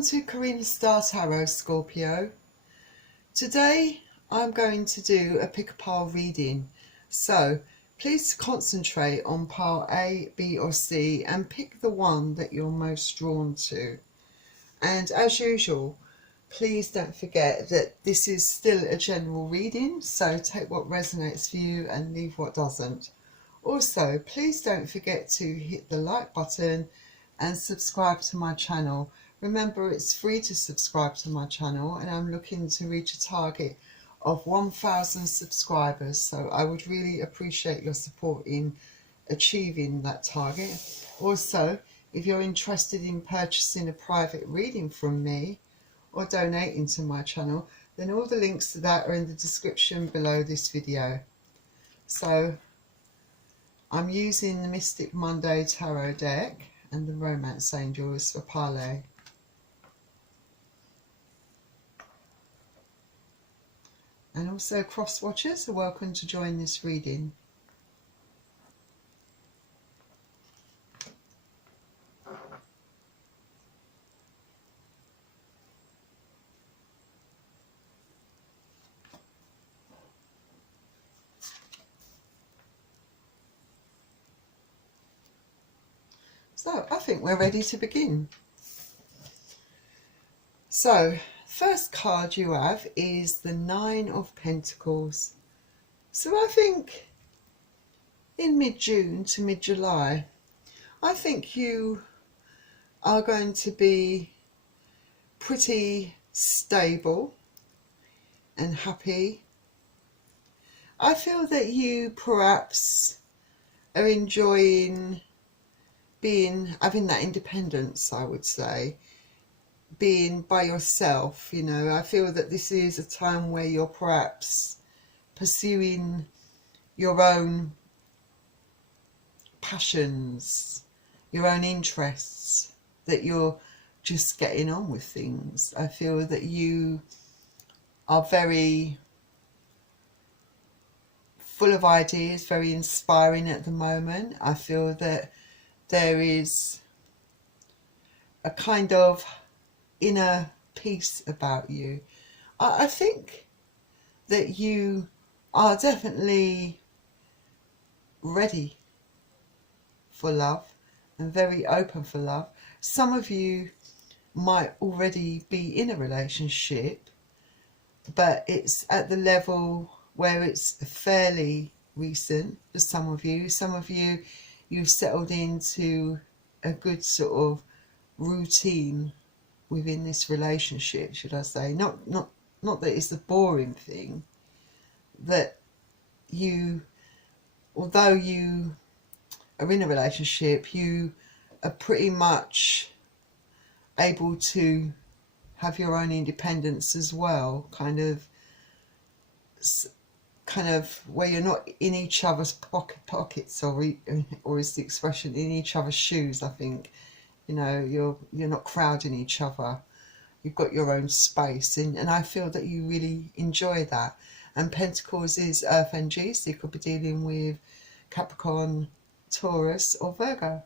Welcome to Karina Star Tarot, Scorpio. Today I'm going to do a pick a pile reading, so please concentrate on pile A, B or C and pick the one that you're most drawn to. And as usual, please don't forget that this is still a general reading, so take what resonates for you and leave what doesn't. Also, please don't forget to hit the like button and subscribe to my channel. Remember, it's free to subscribe to my channel and I'm looking to reach a target of 1,000 subscribers, so I would really appreciate your support in achieving that target. Also, if you're interested in purchasing a private reading from me or donating to my channel, then all the links to that are in the description below this video. So I'm using the Mystic Monday Tarot deck and the Romance Angels for pile A. And also cross watchers are welcome to join this reading. So I think we're ready to begin. So first card you have is the Nine of Pentacles. So I think in mid-June to mid-July, I think you are going to be pretty stable and happy. I feel that you perhaps are enjoying having that independence, I would say, being by yourself. You know, I feel that this is a time where you're perhaps pursuing your own passions, your own interests, that you're just getting on with things. I feel that you are very full of ideas, very inspiring at the moment. I feel that there is a kind of inner peace about you. I think that you are definitely ready for love and very open for love. Some of you might already be in a relationship, but it's at the level where it's fairly recent for some of you. Some of you, you've settled into a good sort of routine within this relationship, should I say. Not that it's a boring thing, that you, although you are in a relationship, you are pretty much able to have your own independence as well, kind of where you're not in each other's pockets, or is the expression in each other's shoes. I think, you know, you're not crowding each other. You've got your own space, and I feel that you really enjoy that. And Pentacles is Earth energy, so you could be dealing with Capricorn, Taurus or Virgo.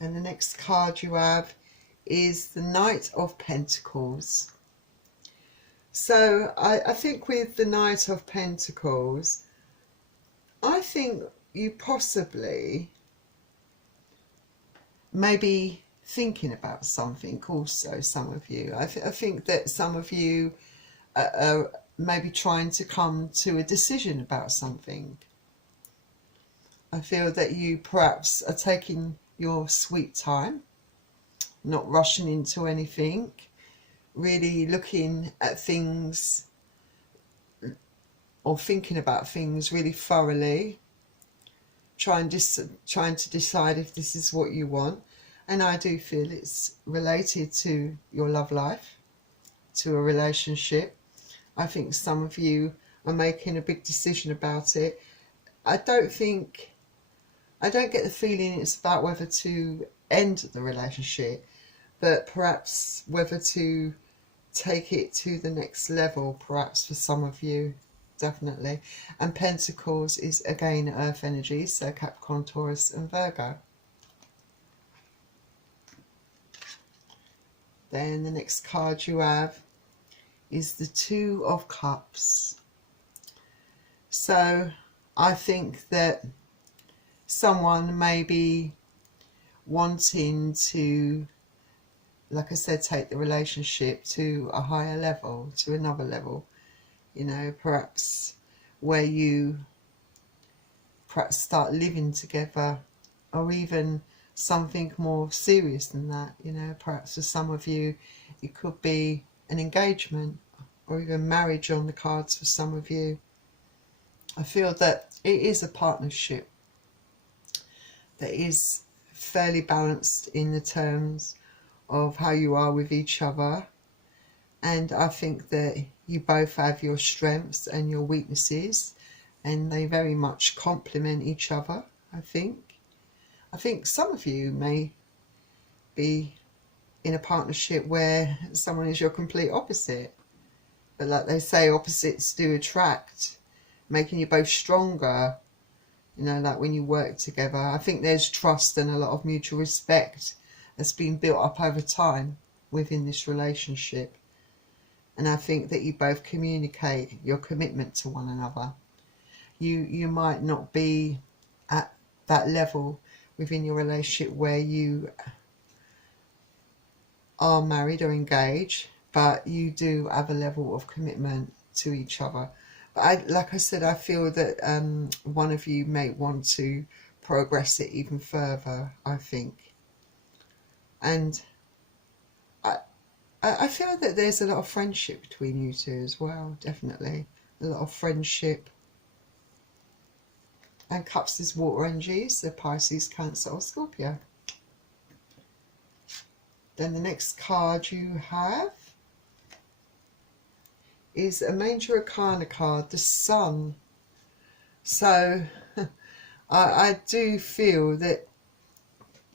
And the next card you have is the Knight of Pentacles. So I think with the Knight of Pentacles, I think you possibly maybe thinking about something also, some of you. I think that some of you are maybe trying to come to a decision about something. I feel that you perhaps are taking your sweet time, not rushing into anything, really looking at things or thinking about things really thoroughly, trying to decide if this is what you want. And I do feel it's related to your love life, to a relationship. I think some of you are making a big decision about it. I don't get the feeling it's about whether to end the relationship, but perhaps whether to take it to the next level, perhaps for some of you, definitely. And Pentacles is again Earth energy, so Capricorn, Taurus and Virgo. Then the next card you have is the Two of Cups. So I think that someone may be wanting to, like I said, take the relationship to a higher level, to another level, you know, perhaps where you perhaps start living together, or even something more serious than that, you know. Perhaps for some of you it could be an engagement or even marriage on the cards for some of you. I feel that it is a partnership that is fairly balanced in the terms of how you are with each other, and I think that you both have your strengths and your weaknesses, and they very much complement each other. I think some of you may be in a partnership where someone is your complete opposite, but like they say, opposites do attract, making you both stronger, you know, like when you work together. I think there's trust and a lot of mutual respect that's been built up over time within this relationship, and I think that you both communicate your commitment to one another. You might not be at that level within your relationship where you are married or engaged, but you do have a level of commitment to each other. But like I said, I feel that one of you may want to progress it even further, I think. And I feel that there's a lot of friendship between you two as well, definitely. A lot of friendship. And Cups is water energies, so Pisces, Cancer or Scorpio. Then the next card you have is a Major Arcana card, the Sun. So I do feel that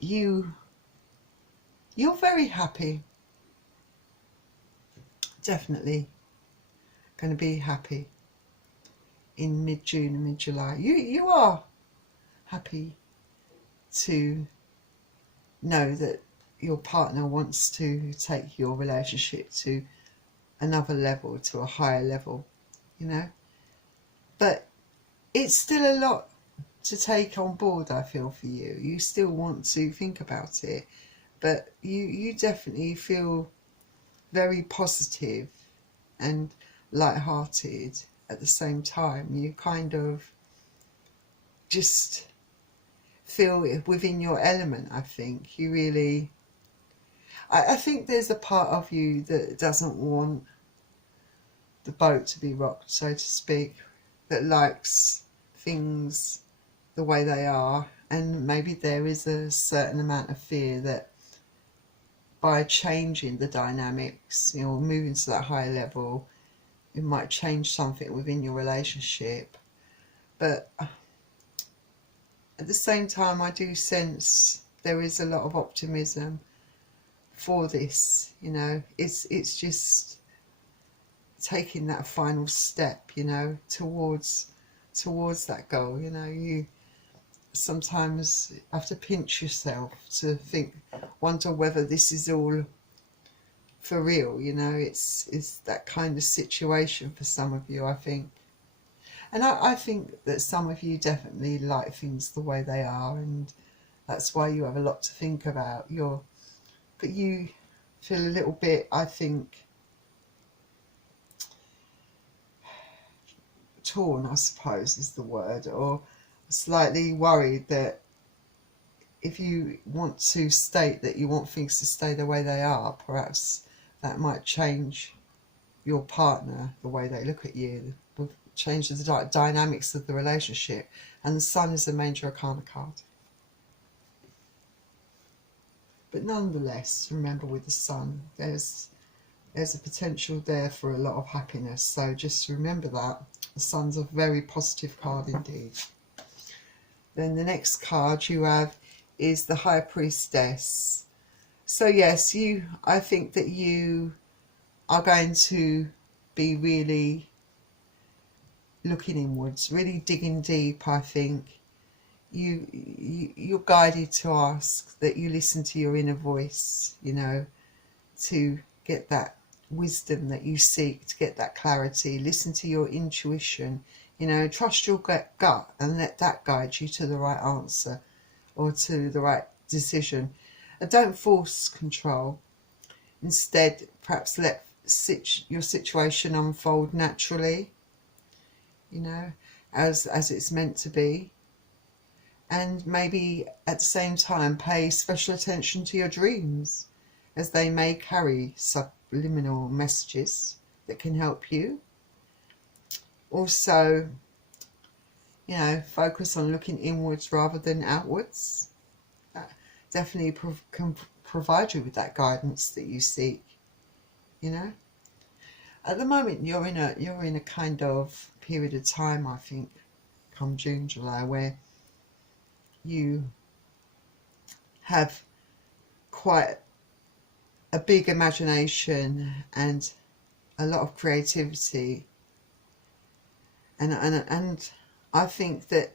you're very happy. Definitely going to be happy in mid-June and mid-July. You are happy to know that your partner wants to take your relationship to another level, to a higher level, you know. But it's still a lot to take on board, I feel, for you. You still want to think about it, but you definitely feel very positive and light-hearted at the same time. You kind of just feel within your element, I think. You really... I think there's a part of you that doesn't want the boat to be rocked, so to speak, that likes things the way they are, and maybe there is a certain amount of fear that by changing the dynamics, you know, moving to that higher level, it might change something within your relationship. But at the same time, I do sense there is a lot of optimism for this, you know. It's just taking that final step, you know, towards that goal. You know, you sometimes have to pinch yourself to wonder whether this is all for real, you know. It's that kind of situation for some of you, I think. And I think that some of you definitely like things the way they are, and that's why you have a lot to think about. But you feel a little bit, I think, torn, I suppose is the word, or slightly worried that if you want to state that you want things to stay the way they are, perhaps that might change your partner, the way they look at you, change the dynamics of the relationship. And the Sun is a Major Arcana card. But nonetheless, remember, with the Sun, there's a potential there for a lot of happiness. So just remember that. The Sun's a very positive card indeed. Then the next card you have is the High Priestess. So yes, I think that you are going to be really looking inwards, really digging deep. I think you're guided to ask that you listen to your inner voice, you know, to get that wisdom that you seek, to get that clarity. Listen to your intuition, you know, trust your gut and let that guide you to the right answer or to the right decision. And don't force control. Instead, perhaps let your situation unfold naturally, you know, as it's meant to be. And maybe at the same time pay special attention to your dreams, as they may carry subliminal messages that can help you. Also, you know, focus on looking inwards rather than outwards. That definitely can provide you with that guidance that you seek, you know. At the moment you're in a kind of period of time, I think, come June, July, where you have quite a big imagination and a lot of creativity, and I think that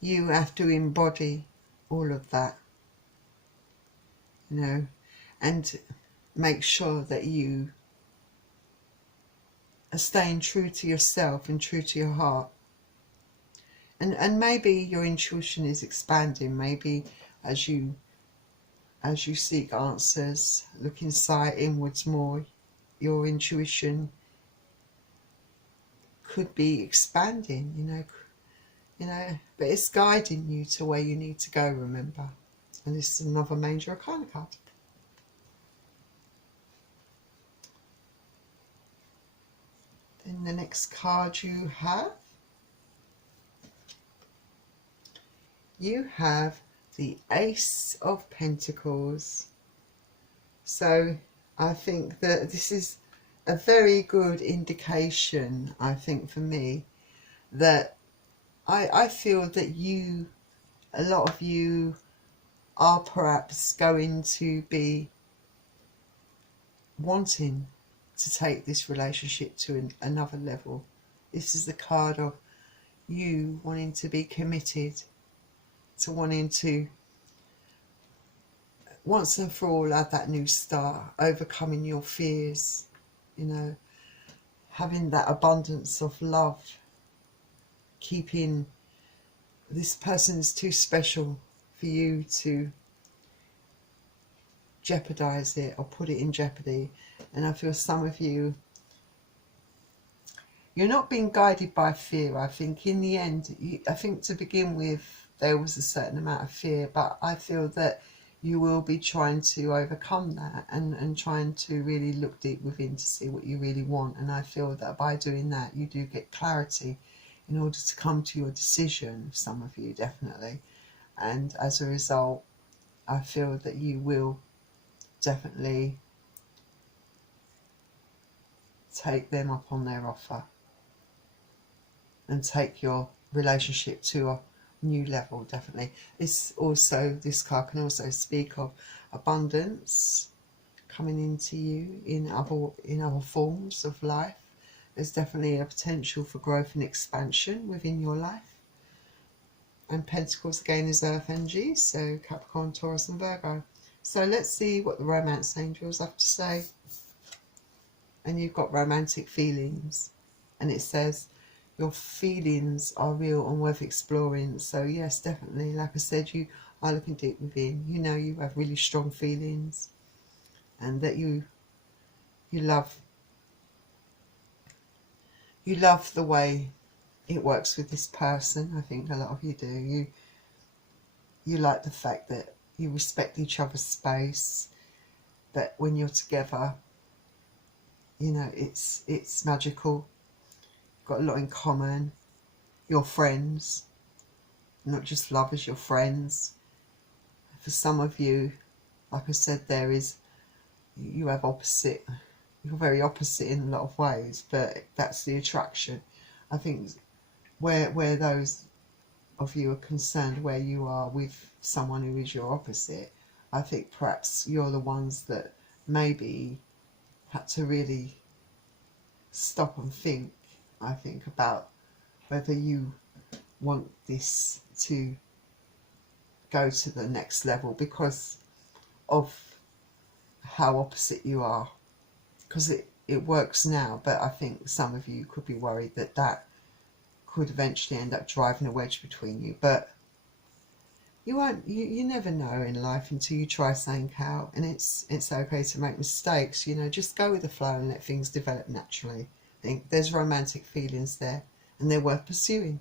you have to embody all of that, you know, and make sure that you are staying true to yourself and true to your heart. And maybe your intuition is expanding. Maybe as you seek answers, look inside, inwards more, your intuition could be expanding, you know, but it's guiding you to where you need to go, remember. And this is another major arcana card. Then the next card you have the Ace of Pentacles. So I think that this is a very good indication, I think, for me, that I feel that a lot of you are perhaps going to be wanting to take this relationship to another level. This is the card of you wanting to be committed, to wanting to once and for all have that new start, overcoming your fears, you know, having that abundance of love, keeping this person is too special for you to jeopardize it or put it in jeopardy. And I feel some of you, you're not being guided by fear. I think in the end, I think to begin with there was a certain amount of fear, but I feel that you will be trying to overcome that and trying to really look deep within to see what you really want. And I feel that by doing that you do get clarity in order to come to your decision, some of you definitely. And as a result, I feel that you will definitely take them up on their offer and take your relationship to a new level, definitely. This card can also speak of abundance coming into you in other forms of life. There's definitely a potential for growth and expansion within your life. And Pentacles again is Earth energy, so Capricorn, Taurus and Virgo. So let's see what the romance angels have to say. And you've got romantic feelings, and it says your feelings are real and worth exploring. So yes, definitely, like I said, you are looking deep within. You know you have really strong feelings, and that you love the way it works with this person. I think a lot of you do. You like the fact that you respect each other's space, that when you're together, you know, it's magical. You've got a lot in common. You're friends, not just lovers, you're friends. For some of you, like I said, you're very opposite in a lot of ways, but that's the attraction. I think where those of you are concerned, where you are with someone who is your opposite, I think perhaps you're the ones that maybe had to really stop and think, I think, about whether you want this to go to the next level because of how opposite you are, because it works now, but I think some of you could be worried that that could eventually end up driving a wedge between you. But you won't, you never know in life until you try something out, and it's okay to make mistakes, you know. Just go with the flow and let things develop naturally. I think there's romantic feelings there, and they're worth pursuing.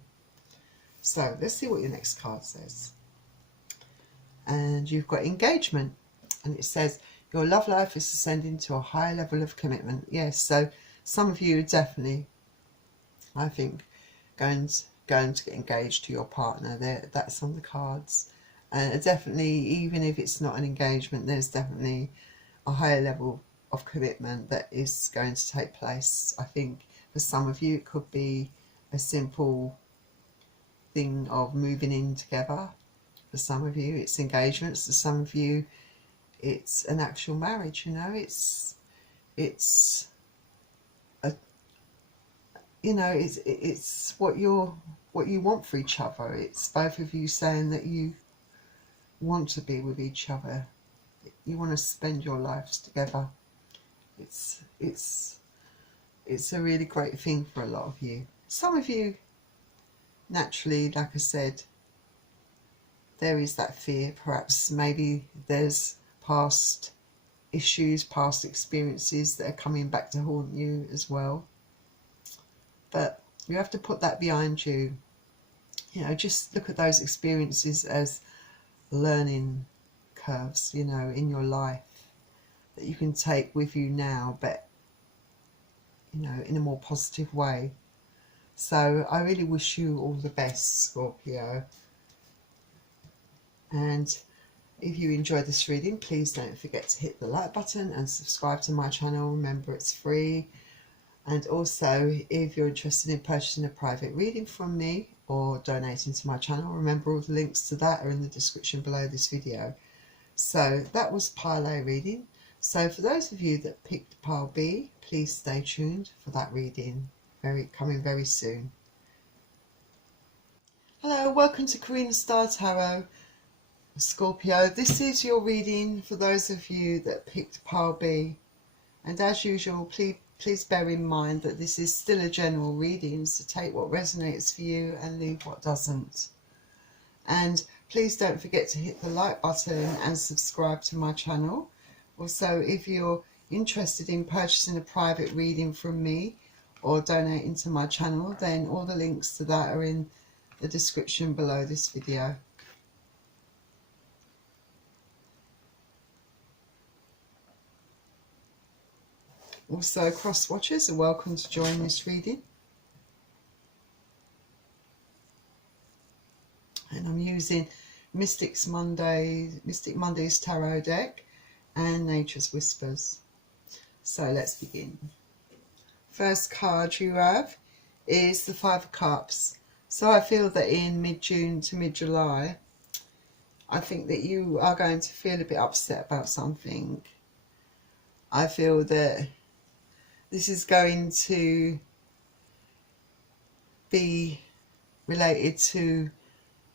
So let's see what your next card says. And you've got engagement, and it says your love life is ascending to a higher level of commitment. Yes, so some of you are definitely, I think, going to get engaged to your partner. There, that's on the cards. And definitely, even if it's not an engagement, there's definitely a higher level of commitment that is going to take place. I think for some of you it could be a simple thing of moving in together. For some of you it's engagements. For some of you it's an actual marriage, you know. It's a, you know, it's what you want for each other. It's both of you saying that you want to be with each other. You want to spend your lives together. It's a really great thing for a lot of you. Some of you, naturally, like I said, there is that fear. Perhaps maybe there's past issues, past experiences that are coming back to haunt you as well. But you have to put that behind you. You know, just look at those experiences as learning curves, you know, in your life that you can take with you now, but, you know, in a more positive way. So I really wish you all the best, Scorpio. And if you enjoyed this reading, please don't forget to hit the like button and subscribe to my channel. Remember, it's free. And also, if you're interested in purchasing a private reading from me or donating to my channel, remember all the links to that are in the description below this video. So that was pile A reading. So for those of you that picked pile B, please stay tuned for that reading, coming very soon. Hello, welcome to Karina Star Tarot, Scorpio. This is your reading for those of you that picked pile B. And as usual, please bear in mind that this is still a general reading, so take what resonates for you and leave what doesn't. And please don't forget to hit the like button and subscribe to my channel. Also, if you're interested in purchasing a private reading from me or donating to my channel, then all the links to that are in the description below this video. Also, cross watchers are welcome to join this reading. And I'm using Mystic Monday's Tarot deck and Nature's Whispers. So let's begin. First card you have is the Five of Cups. So I feel that in mid-June to mid-July, I think that you are going to feel a bit upset about something. I feel that this is going to be related to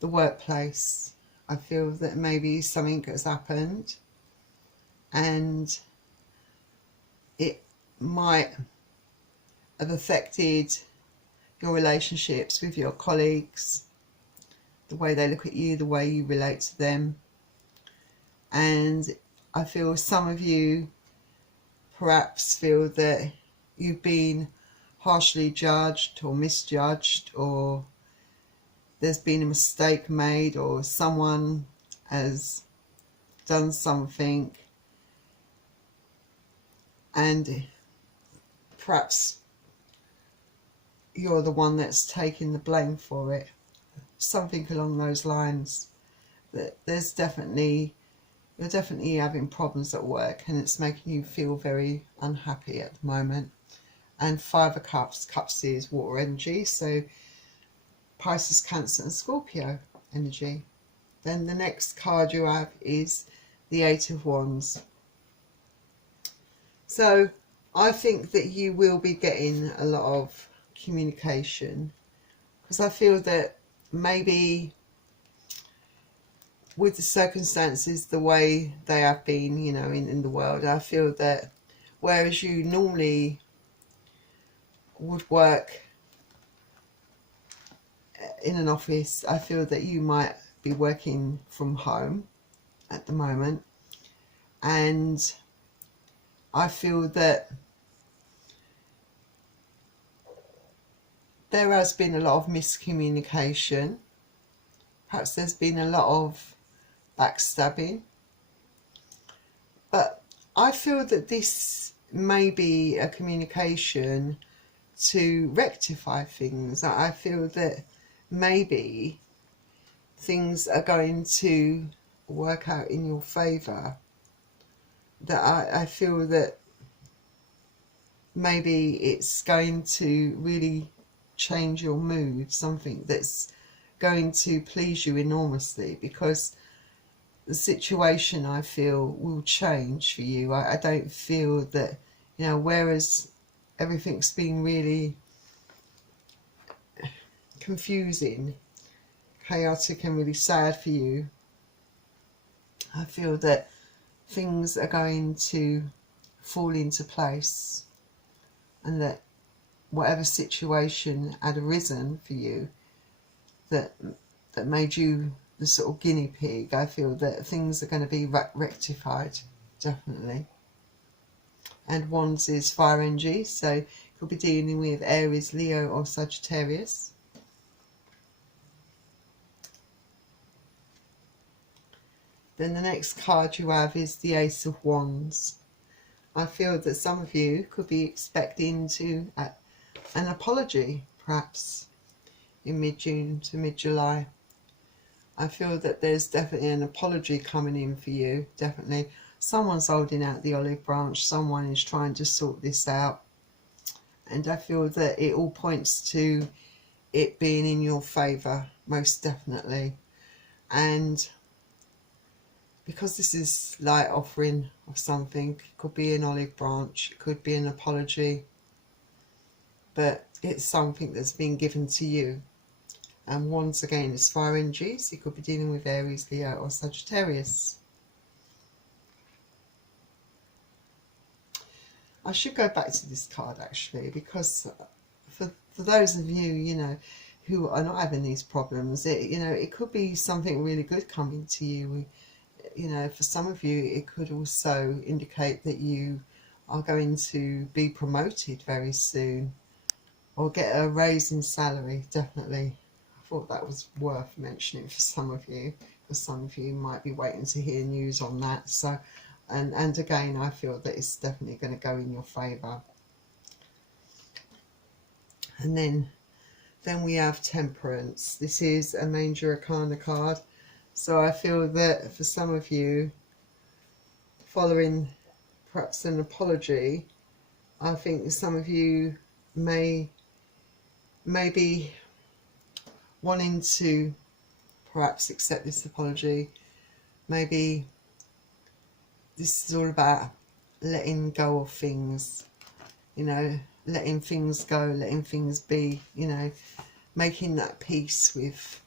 the workplace. I feel that maybe something has happened and it might have affected your relationships with your colleagues, the way they look at you, the way you relate to them. And I feel some of you perhaps feel that you've been harshly judged or misjudged, or there's been a mistake made, or someone has done something and perhaps you're the one that's taking the blame for it. Something along those lines. That there's definitely, you're definitely having problems at work and it's making you feel very unhappy at the moment. And Five of Cups, Cups is water energy, so Pisces, Cancer and Scorpio energy. Then the next card you have is the Eight of Wands. So I think that you will be getting a lot of communication, because I feel that maybe with the circumstances the way they have been, you know, in the world, I feel that whereas you normally would work in an office, I feel that you might be working from home at the moment. And I feel that there has been a lot of miscommunication. Perhaps there's been a lot of backstabbing. But I feel that this may be a communication to rectify things. I feel that maybe things are going to work out in your favour. That I feel that maybe it's going to really change your mood, something that's going to please you enormously, because the situation, I feel, will change for you. I don't feel that, you know, whereas everything's been really confusing, chaotic and really sad for you, I feel that things are going to fall into place, and that whatever situation had arisen for you that made you the sort of guinea pig, I feel that things are going to be rectified, definitely. And Wands is fire energy, so you'll be dealing with Aries, Leo or Sagittarius. Then the next card you have is the Ace of Wands. I feel that some of you could be expecting an apology, perhaps in mid-June to mid-July. I feel that there's definitely an apology coming in for you, definitely. Someone's holding out the olive branch, someone is trying to sort this out. And I feel that it all points to it being in your favour, most definitely. And because this is light offering of something, it could be an olive branch, it could be an apology, but it's something that's been given to you. And once again, it's fire energies. You could be dealing with Aries, Leo or Sagittarius. I should go back to this card actually, because for those of you, you know, who are not having these problems, it could be something really good coming to you. You know, for some of you, it could also indicate that you are going to be promoted very soon, or get a raise in salary, definitely. I thought that was worth mentioning for some of you, because some of you might be waiting to hear news on that. So, and again, I feel that it's definitely going to go in your favour. And then we have Temperance. This is a Major Arcana card. So I feel that for some of you, following perhaps an apology, I think some of you may be wanting to perhaps accept this apology. Maybe this is all about letting go of things, you know, letting things go, letting things be, you know, making that peace with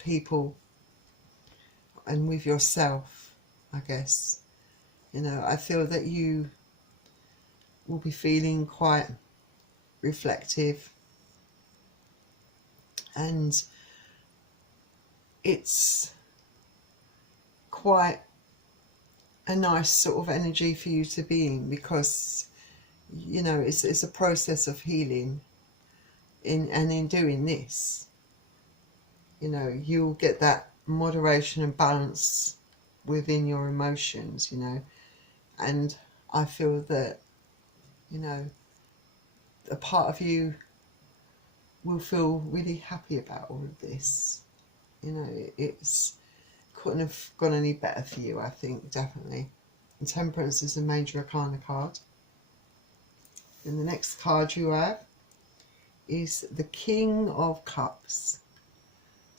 people and with yourself, I guess. You know, I feel that you will be feeling quite reflective, and it's quite a nice sort of energy for you to be in, because, you know, it's a process of healing. In doing this, you know, you'll get that moderation and balance within your emotions, you know. And I feel that, you know, a part of you will feel really happy about all of this. You know, it's couldn't have gone any better for you, I think, definitely. And Temperance is a Major Arcana card. And the next card you have is the King of Cups.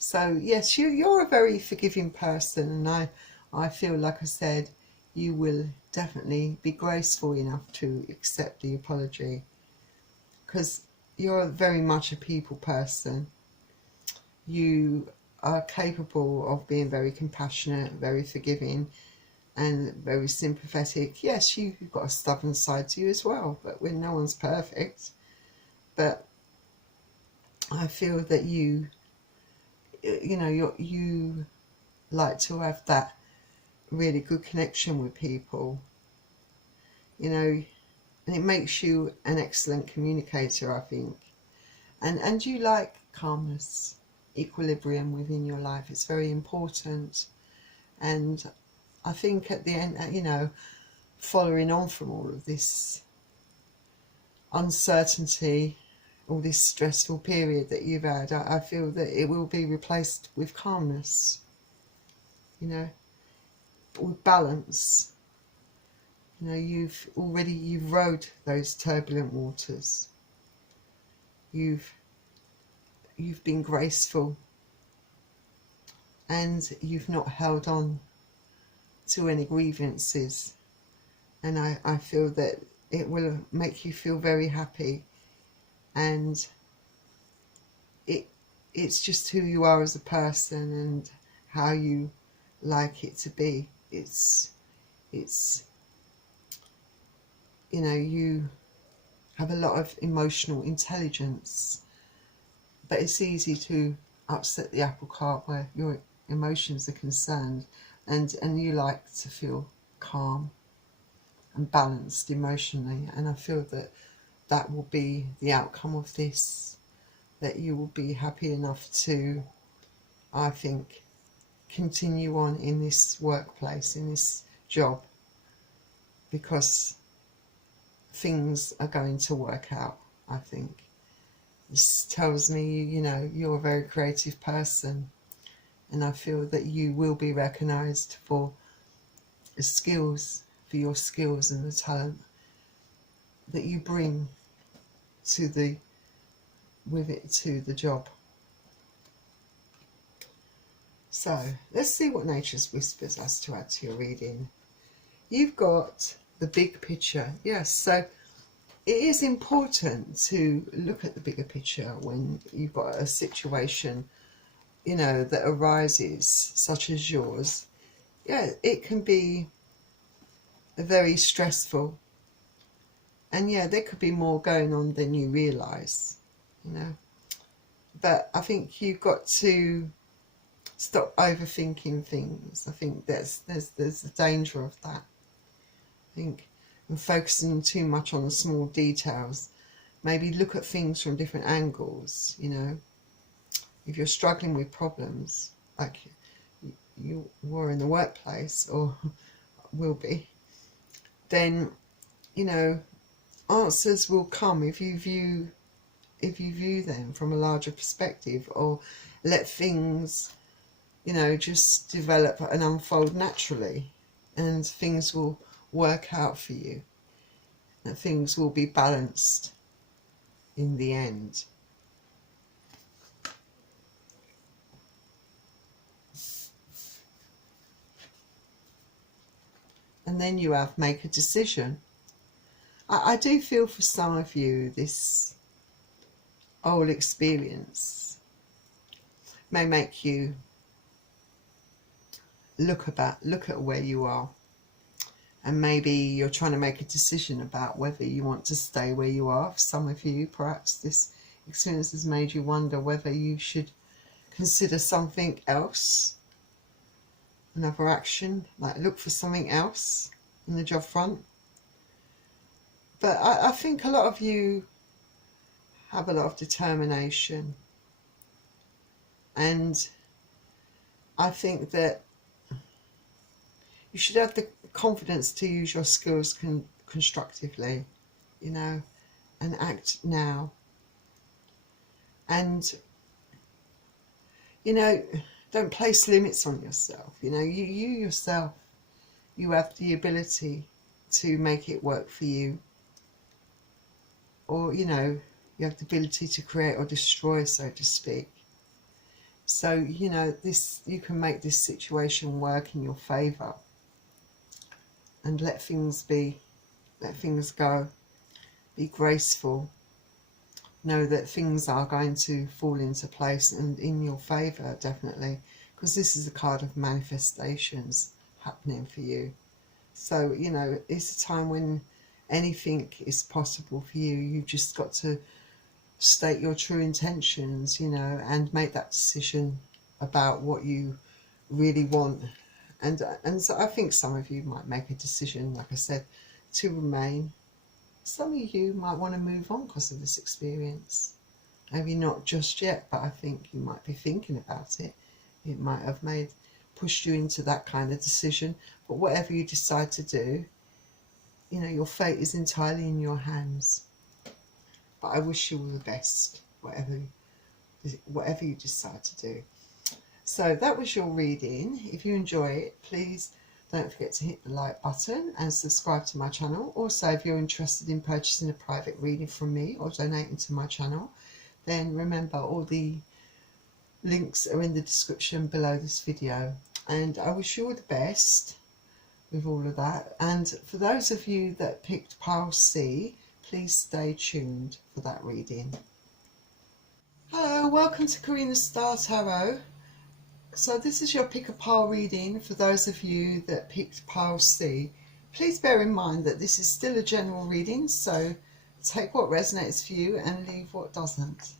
So yes, you're a very forgiving person, and I feel, like I said, you will definitely be graceful enough to accept the apology, because you're very much a people person. You are capable of being very compassionate, very forgiving, and very sympathetic. Yes, you've got a stubborn side to you as well, but when no one's perfect. But I feel that you like to have that really good connection with people, and it makes you an excellent communicator, I think. And you like calmness, equilibrium within your life. It's very important. And I think at the end, following on from all of this uncertainty, all this stressful period that you've had, I feel that it will be replaced with calmness, with balance. You've rode those turbulent waters. You've been graceful, and you've not held on to any grievances. And I feel that it will make you feel very happy, and it's just who you are as a person and how you like it to be. It's you have a lot of emotional intelligence, but it's easy to upset the apple cart where your emotions are concerned, and you like to feel calm and balanced emotionally. And I feel that that will be the outcome of this, that you will be happy enough to, I think, continue on in this workplace, in this job, because things are going to work out, I think. This tells me, you're a very creative person, and I feel that you will be recognised for your skills and the talent that you bring to the job. So let's see what Nature's Whispers has to add to your reading. You've got the big picture. Yes, so it is important to look at the bigger picture when you've got a situation, that arises, such as yours. Yeah, it can be very stressful. And yeah, there could be more going on than you realise, But I think you've got to stop overthinking things. I think there's a danger of that. I think and focusing too much on the small details. Maybe look at things from different angles, If you're struggling with problems, like you were in the workplace or will be, then, answers will come if you view them from a larger perspective, or let things, just develop and unfold naturally, and things will work out for you, and things will be balanced in the end. And then you have make a decision. I do feel for some of you this whole experience may make you look at where you are, and maybe you're trying to make a decision about whether you want to stay where you are. For some of you, perhaps this experience has made you wonder whether you should consider something else, another action, like look for something else in the job front. But I think a lot of you have a lot of determination, and I think that you should have the confidence to use your skills constructively, and act now. And, don't place limits on yourself. You yourself, you have the ability to make it work for you. Or, you have the ability to create or destroy, so to speak. So, you can make this situation work in your favour, and let things go, be graceful, know that things are going to fall into place and in your favour, definitely, because this is a card of manifestations happening for you. So, you know, it's a time when anything is possible for you. You've just got to state your true intentions, you know, and make that decision about what you really want. And so I think some of you might make a decision, like I said, to remain. Some of you might want to move on because of this experience. Maybe not just yet, but I think you might be thinking about it. It might have pushed you into that kind of decision. But whatever you decide to do, you know, your fate is entirely in your hands. But I wish you all the best, whatever you decide to do. So that was your reading. If you enjoy it, please don't forget to hit the like button and subscribe to my channel. Also, if you're interested in purchasing a private reading from me or donating to my channel, then remember all the links are in the description below this video. And I wish you all the best with all of that. And for those of you that picked pile C, please stay tuned for that reading. Hello, welcome to Karina's Star Tarot. So this is your pick a pile reading for those of you that picked pile C. Please bear in mind that this is still a general reading, so take what resonates for you and leave what doesn't.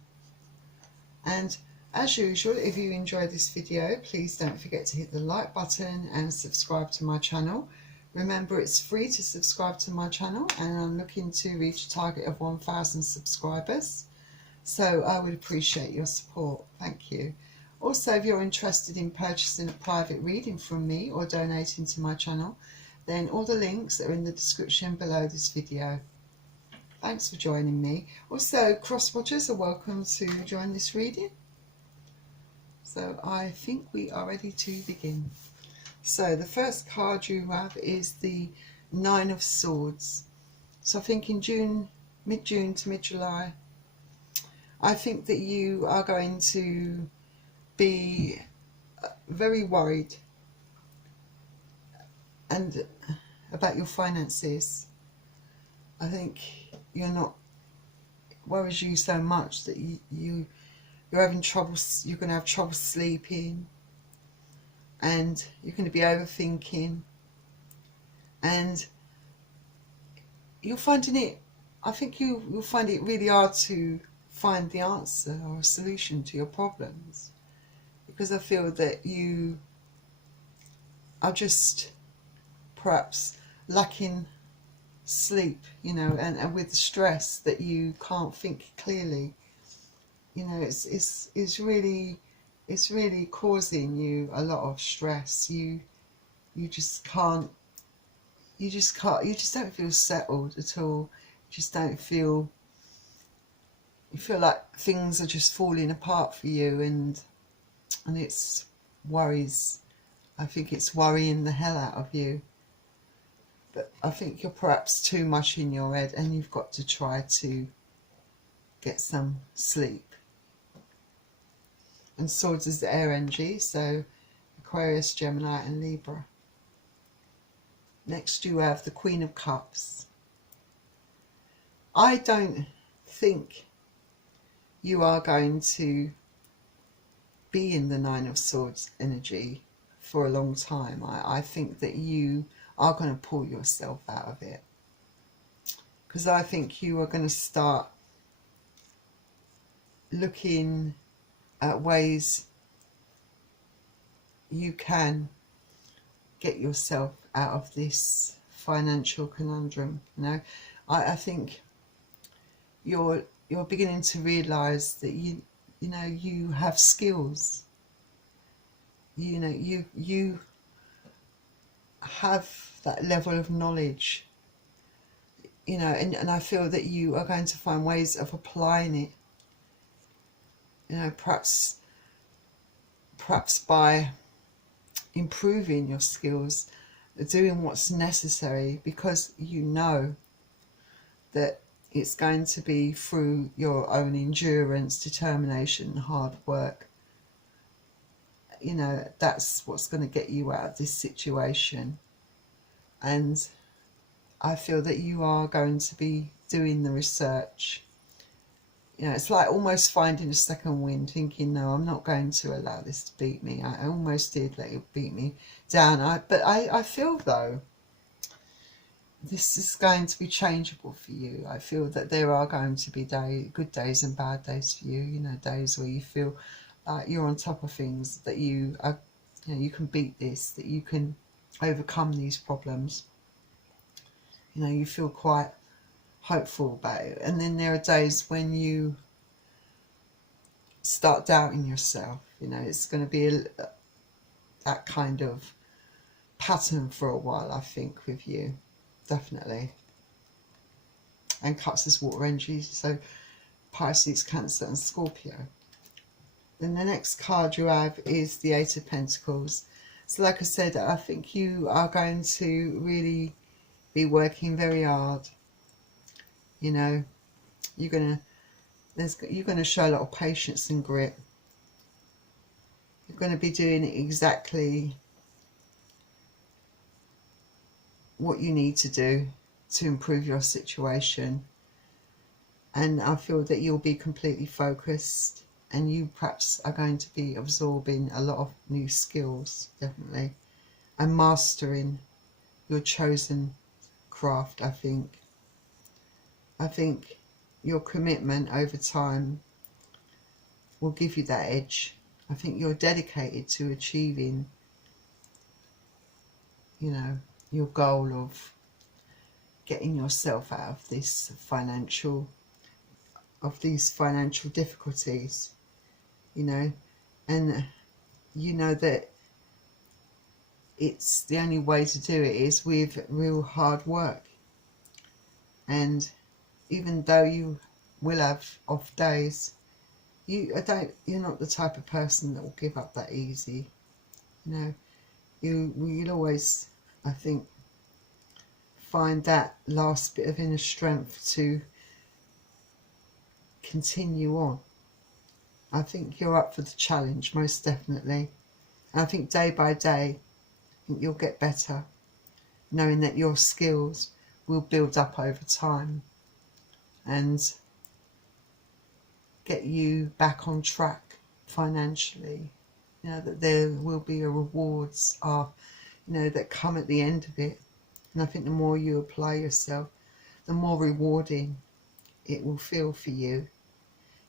And as usual, if you enjoyed this video, please don't forget to hit the like button and subscribe to my channel. Remember, it's free to subscribe to my channel, and I'm looking to reach a target of 1,000 subscribers. So I would appreciate your support. Thank you. Also, if you're interested in purchasing a private reading from me or donating to my channel, then all the links are in the description below this video. Thanks for joining me. Also, cross-watchers are welcome to join this reading. So I think we are ready to begin. So the first card you have is the Nine of Swords. So I think in June, mid-June to mid-July, I think that you are going to be very worried and about your finances. I think you're worries you so much that you're having trouble. You're going to have trouble sleeping, and you're going to be overthinking, and you're finding it. I think you'll find it really hard to find the answer or a solution to your problems, because I feel that you are just perhaps lacking sleep, you know, and with stress that you can't think clearly. You know, it's really causing you a lot of stress. You just can't, you just don't feel settled at all. You just don't feel, you feel like things are just falling apart for you, and it's worries. I think it's worrying the hell out of you. But I think you're perhaps too much in your head, and you've got to try to get some sleep. And Swords is the air energy, so Aquarius, Gemini and Libra. Next you have the Queen of Cups. I don't think you are going to be in the Nine of Swords energy for a long time. I think that you are going to pull yourself out of it, because I think you are going to start looking at ways you can get yourself out of this financial conundrum. You know, I think you're beginning to realise that you know you have skills. You know, you have that level of knowledge, you know, and I feel that you are going to find ways of applying it, you know, perhaps by improving your skills, doing what's necessary, because you know that it's going to be through your own endurance, determination, hard work. You know, that's what's going to get you out of this situation. And I feel that you are going to be doing the research. You know, it's like almost finding a second wind, thinking, no, I'm not going to allow this to beat me. I almost did let it beat me down. But I feel, though, this is going to be changeable for you. I feel that there are going to be good days and bad days for you. You know, days where you feel like you're on top of things, that you are, you know, you can beat this, that you can overcome these problems. You know, you feel quite hopeful about it. And then there are days when you start doubting yourself. You know, it's going to be that kind of pattern for a while, I think, with you, definitely. And cuts as water energy, so Pisces, Cancer and Scorpio. Then the next card you have is the Eight of Pentacles. So like I said, I think you are going to really be working very hard. You know, you're gonna show a lot of patience and grit. You're going to be doing exactly what you need to do to improve your situation. And I feel that you'll be completely focused, and you perhaps are going to be absorbing a lot of new skills, definitely, and mastering your chosen craft. I think your commitment over time will give you that edge. I think you're dedicated to achieving, you know, your goal of getting yourself out of these financial difficulties, you know, and you know that it's the only way to do it is with real hard work. And even though you will have off days, you're not the type of person that will give up that easy. You know, you'll always, I think, find that last bit of inner strength to continue on. I think you're up for the challenge, most definitely. And I think day by day, I think you'll get better, knowing that your skills will build up over time and get you back on track financially. You know, that there will be rewards that come at the end of it. And I think the more you apply yourself, the more rewarding it will feel for you.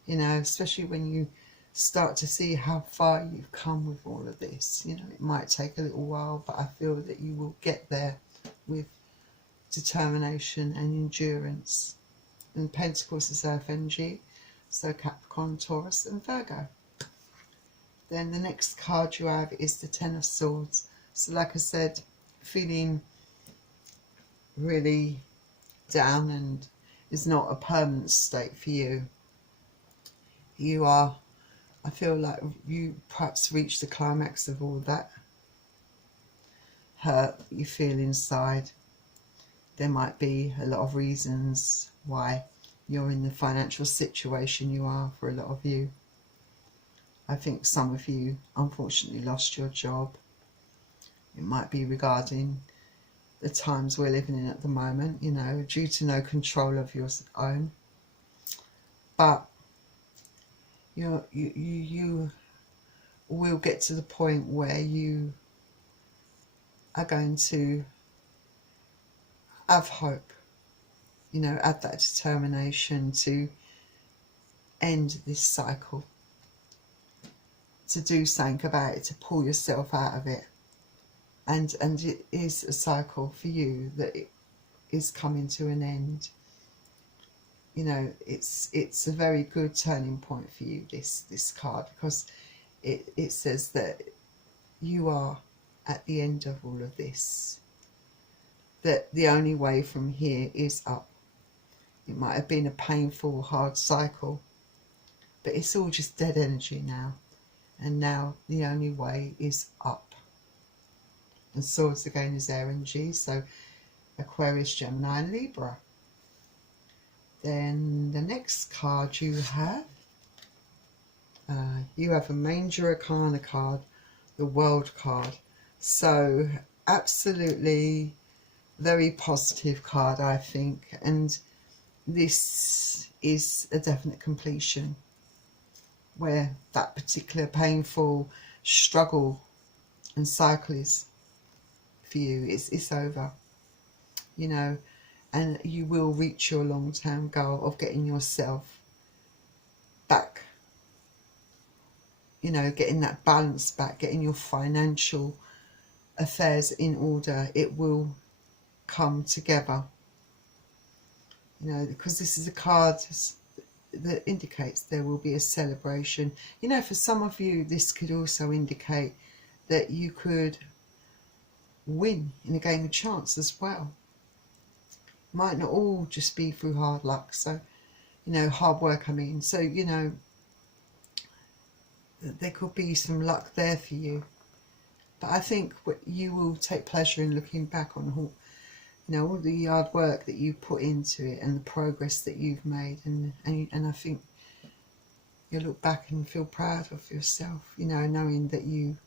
You know, especially when you start to see how far you've come with all of this. You know, it might take a little while, but I feel that you will get there with determination and endurance. And Pentacles is Earth energy, so Capricorn, Taurus and Virgo. Then the next card you have is the Ten of Swords. So like I said, feeling really down and is not a permanent state for you. You are, I feel like you perhaps reached the climax of all that hurt you feel inside. There might be a lot of reasons why you're in the financial situation you are for a lot of you. I think some of you unfortunately lost your job. It might be regarding the times we're living in at the moment, you know, due to no control of your own. But you will get to the point where you are going to have hope, you know, have that determination to end this cycle, to do something about it, to pull yourself out of it. And it is a cycle for you that it is coming to an end. You know, it's a very good turning point for you, this card, because it says that you are at the end of all of this, that the only way from here is up. It might have been a painful, hard cycle, but it's all just dead energy now, and now the only way is up. And Swords again is air energy, so Aquarius, Gemini and Libra. Then the next card you have a Major Arcana card, the World card. So absolutely very positive card, I think. And this is a definite completion, where that particular painful struggle and cycle is for you. It's over, you know, and you will reach your long-term goal of getting yourself back, you know, getting that balance back, getting your financial affairs in order. It will come together, you know, because this is a card that indicates there will be a celebration. You know, for some of you, this could also indicate that you could win in a game of chance as well. Might not all just be through hard luck, so, you know, hard work, I mean. So, you know, there could be some luck there for you. But I think you will take pleasure in looking back on all, you know, all the hard work that you put into it and the progress that you've made. And I think you'll look back and feel proud of yourself, you know, knowing that you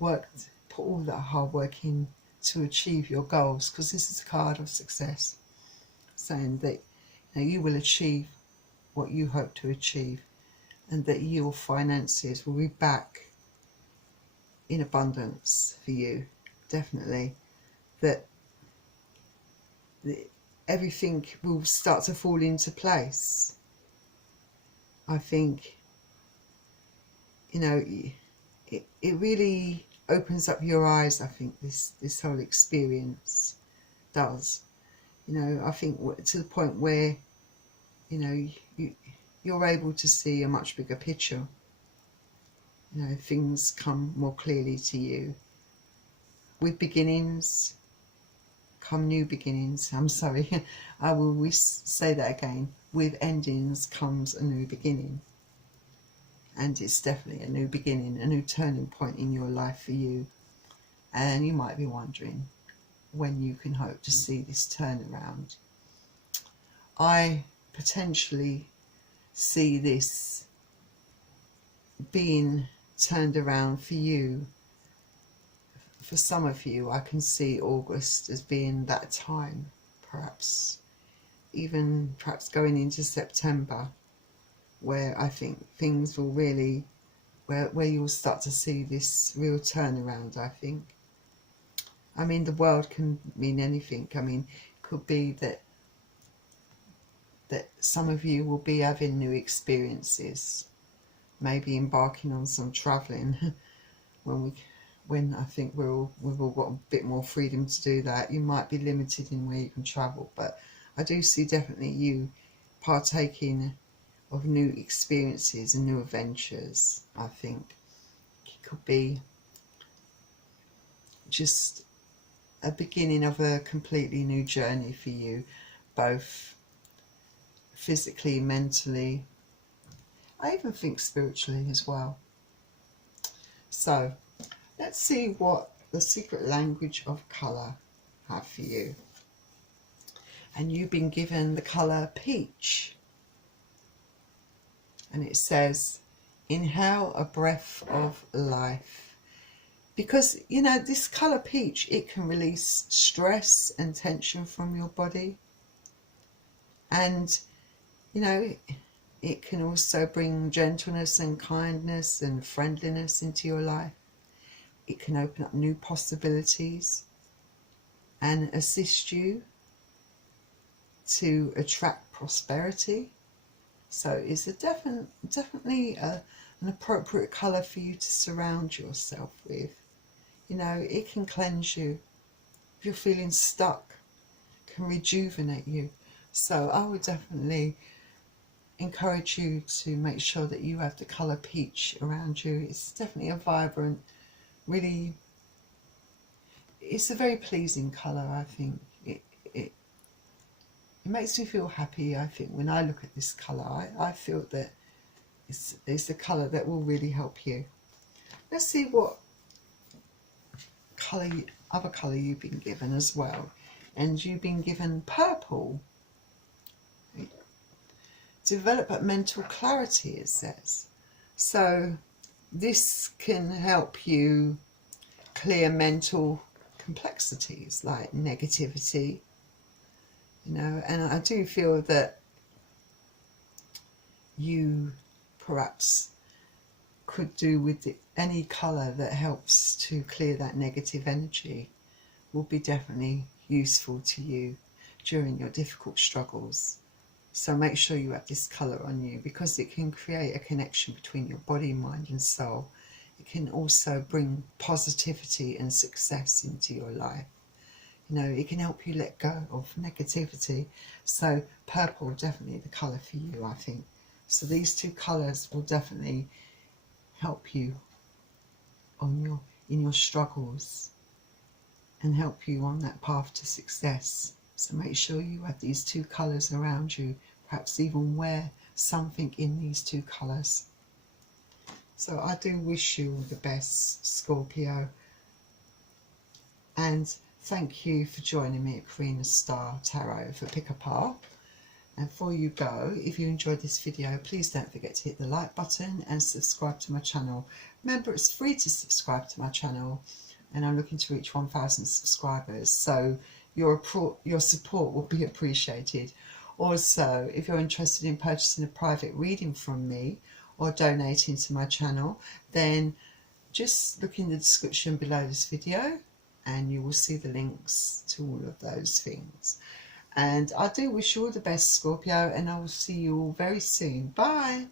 worked, put all that hard work in to achieve your goals, because this is a card of success, saying that, you know, you will achieve what you hope to achieve, and that your finances will be back in abundance for you, definitely. That everything will start to fall into place. I think, you know, it really opens up your eyes. I think this whole experience does, you know. I think to the point where, you know, you're able to see a much bigger picture. You know, things come more clearly to you. With beginnings come new beginnings. I'm sorry, I will say that again. With endings comes a new beginning. And it's definitely a new beginning, a new turning point in your life for you. And you might be wondering when you can hope to see this turnaround. I potentially see this being turned around for you. For some of you, I can see August as being that time, perhaps even going into September, where I think things will really, where you'll start to see this real turnaround, I think. I mean, the world can mean anything. I mean, it could be that some of you will be having new experiences, maybe embarking on some travelling when I think we've all got a bit more freedom to do that. You might be limited in where you can travel, but I do see definitely you partaking of new experiences and new adventures. I think it could be just a beginning of a completely new journey for you, both physically, mentally, I even think spiritually as well. So let's see what the secret language of colour have for you. And you've been given the colour peach. And it says, inhale a breath of life. Because, you know, this colour peach, it can release stress and tension from your body. And, you know, it can also bring gentleness and kindness and friendliness into your life. It can open up new possibilities and assist you to attract prosperity. So it's a definitely an appropriate colour for you to surround yourself with. You know, it can cleanse you. If you're feeling stuck, it can rejuvenate you. So I would definitely encourage you to make sure that you have the colour peach around you. It's definitely a vibrant, really, it's a very pleasing colour, I think. It makes me feel happy, I think, when I look at this colour. I feel that it's a colour that will really help you. Let's see what other colour you've been given as well. And you've been given purple. Develop mental clarity, it says. So this can help you clear mental complexities like negativity, you know, and I do feel that you perhaps could do with any colour that helps to clear that negative energy will be definitely useful to you during your difficult struggles. So make sure you have this colour on you, because it can create a connection between your body, mind and soul. It can also bring positivity and success into your life. You know, it can help you let go of negativity. So purple, definitely the colour for you, I think. So these two colours will definitely help you on in your struggles and help you on that path to success. So make sure you have these two colours around you, perhaps even wear something in these two colours. So I do wish you all the best, Scorpio, and thank you for joining me at Karina Star Tarot for Pick a Pile. And before you go, if you enjoyed this video, please don't forget to hit the like button and subscribe to my channel. Remember, it's free to subscribe to my channel, and I'm looking to reach 1,000 subscribers, so your support will be appreciated. Also, if you're interested in purchasing a private reading from me or donating to my channel, then just look in the description below this video and you will see the links to all of those things. And I do wish you all the best, Scorpio, and I will see you all very soon. Bye.